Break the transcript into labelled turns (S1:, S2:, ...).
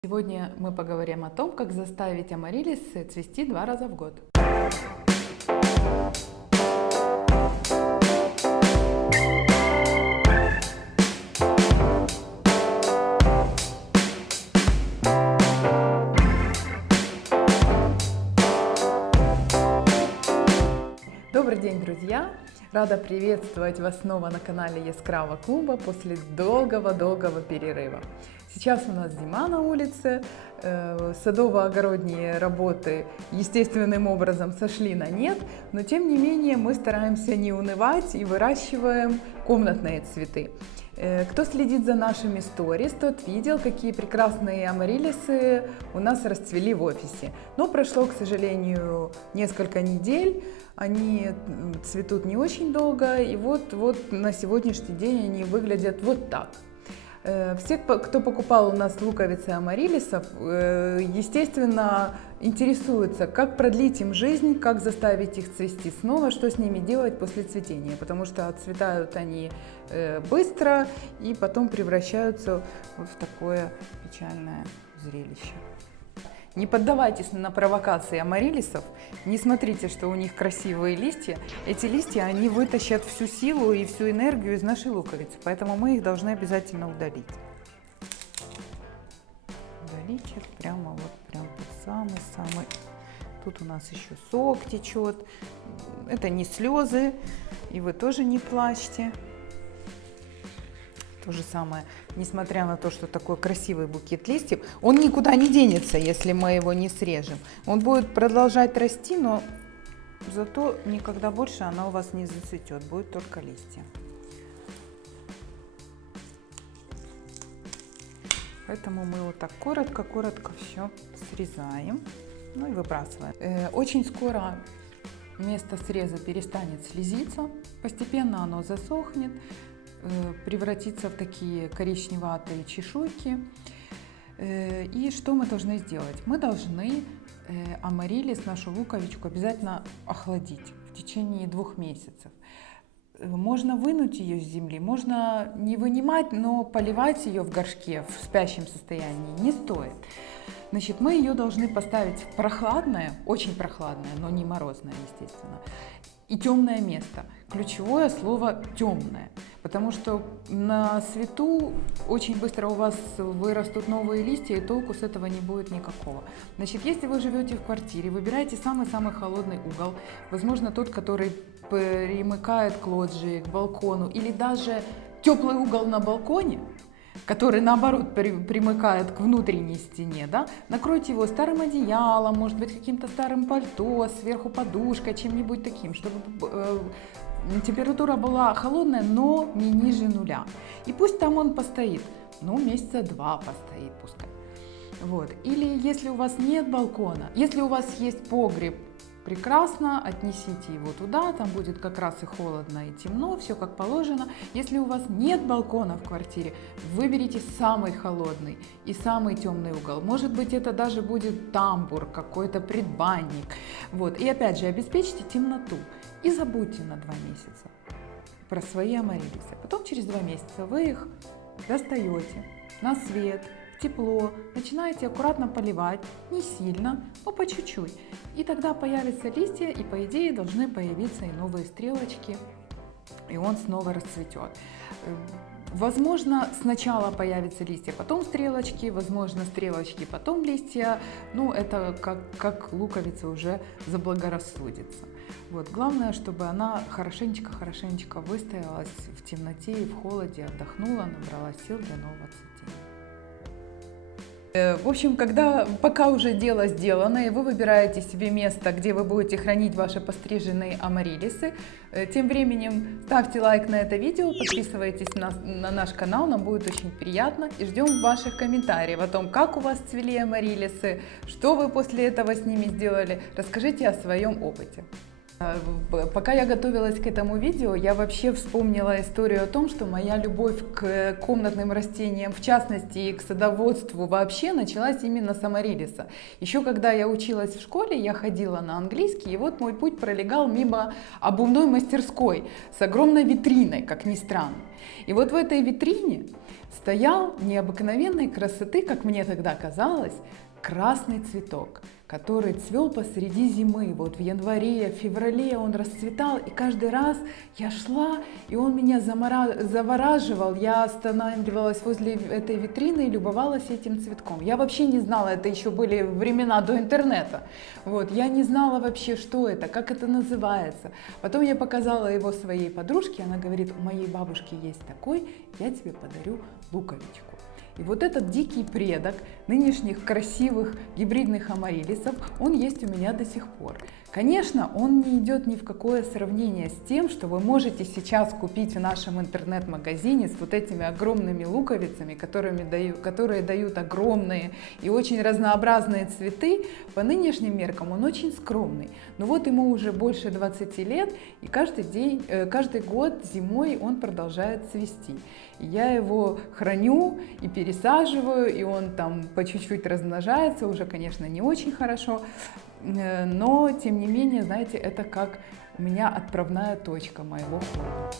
S1: Сегодня мы поговорим о том, как заставить амарилисы цвести два раза в год. Добрый день, друзья! Рада приветствовать вас снова на канале Яскрава клуба после долгого-долгого перерыва. Сейчас у нас зима на улице, э, садово-огородные работы естественным образом сошли на нет, но тем не менее мы стараемся не унывать и выращиваем комнатные цветы. Э, кто следит за нашими сторис, тот видел, какие прекрасные амарилисы у нас расцвели в офисе. Но прошло, к сожалению, несколько недель, они цветут не очень долго, и вот, вот на сегодняшний день они выглядят вот так. Э, все, кто покупал у нас луковицы амарилисов, э, естественно, интересуются, как продлить им жизнь, как заставить их цвести снова, что с ними делать после цветения, потому что отцветают они э, быстро и потом превращаются в такое печальное зрелище. Не поддавайтесь на провокации амарилисов, не смотрите, что у них красивые листья. Эти листья, они вытащат всю силу и всю энергию из нашей луковицы, поэтому мы их должны обязательно удалить. Удалить их прямо вот прям самый-самый. Тут у нас еще сок течет. Это не слезы, и вы тоже не плачьте. То же самое, несмотря на то, что такой красивый букет листьев, он никуда не денется, если мы его не срежем. Он будет продолжать расти, но зато никогда больше она у вас не зацветет, будет только листья. Поэтому мы вот так коротко-коротко все срезаем, ну и выбрасываем. Э, очень скоро место среза перестанет слезиться, постепенно оно засохнет, превратиться в такие коричневатые чешуйки. Э, и что мы должны сделать? Мы должны э, амарилис, нашу луковичку, обязательно охладить в течение двух месяцев. Можно вынуть ее с земли, можно не вынимать, но поливать ее в горшке в спящем состоянии не стоит. Значит, мы ее должны поставить в прохладное, очень прохладное, но не морозное, естественно, и темное место. Ключевое слово темное. Потому что на свету очень быстро у вас вырастут новые листья, и толку с этого не будет никакого. Значит, если вы живете в квартире, выбирайте самый-самый холодный угол, возможно, тот, который примыкает к лоджии, к балкону, или даже теплый угол на балконе, который наоборот при, примыкает к внутренней стене, да, накройте его старым одеялом, может быть каким-то старым пальто, сверху подушкой, чем-нибудь таким, чтобы э, температура была холодная, но не ниже нуля. И пусть там он постоит, ну месяца два постоит пускай. Вот. Или если у вас нет балкона, если у вас есть погреб, прекрасно, отнесите его туда, там будет как раз и холодно, и темно, все как положено. Если у вас нет балкона в квартире, выберите самый холодный и самый темный угол. Может быть, это даже будет тамбур, какой-то предбанник. Вот. И опять же, обеспечьте темноту и забудьте на два месяца про свои амарилисы. Потом через два месяца вы их достаете на свет, тепло, начинаете аккуратно поливать, не сильно, но по чуть-чуть. И тогда появятся листья, и по идее должны появиться и новые стрелочки, и он снова расцветет. Возможно, сначала появятся листья, потом стрелочки, возможно, стрелочки, потом листья. Ну, это как, как луковица уже заблагорассудится. Вот. Главное, чтобы она хорошенечко-хорошенечко выстоялась в темноте и в холоде, отдохнула, набрала сил для нового цветения. Э, в общем, когда пока уже дело сделано, и вы выбираете себе место, где вы будете хранить ваши постриженные амарилисы, э, тем временем ставьте лайк на это видео, подписывайтесь на, на наш канал, нам будет очень приятно. И ждем ваших комментариев о том, как у вас цвели амарилисы, что вы после этого с ними сделали. Расскажите о своем опыте. Э, пока я готовилась к этому видео, я вообще вспомнила историю о том, что моя любовь к комнатным растениям, в частности и к садоводству вообще, началась именно с амарилиса. Еще когда я училась в школе, я ходила на английский, и вот мой путь пролегал мимо обувной мастерской с огромной витриной, как ни странно. И вот в этой витрине стоял необыкновенной красоты, как мне тогда казалось, красный цветок – который цвел посреди зимы. Вот в январе, в феврале он расцветал, и каждый раз я шла, и он меня завораживал. Я останавливалась возле этой витрины и любовалась этим цветком. Я вообще не знала, это еще были времена до интернета. Вот, я не знала вообще, что это, как это называется. Потом я показала его своей подружке, она говорит, у моей бабушки есть такой, я тебе подарю луковичку. И вот этот дикий предок нынешних красивых гибридных амарилисов, он есть у меня до сих пор. Конечно, он не идет ни в какое сравнение с тем, что вы можете сейчас купить в нашем интернет-магазине с вот этими огромными луковицами, которыми даю, которые дают огромные и очень разнообразные цветы. По нынешним меркам он очень скромный. Но вот ему уже больше 20 лет, и каждый, день, э, каждый год зимой он продолжает цвести. Я его храню и пересаживаю, и он там по чуть-чуть размножается, уже, конечно, не очень хорошо, э, но, тем не менее, знаете, это как у меня отправная точка моего флора.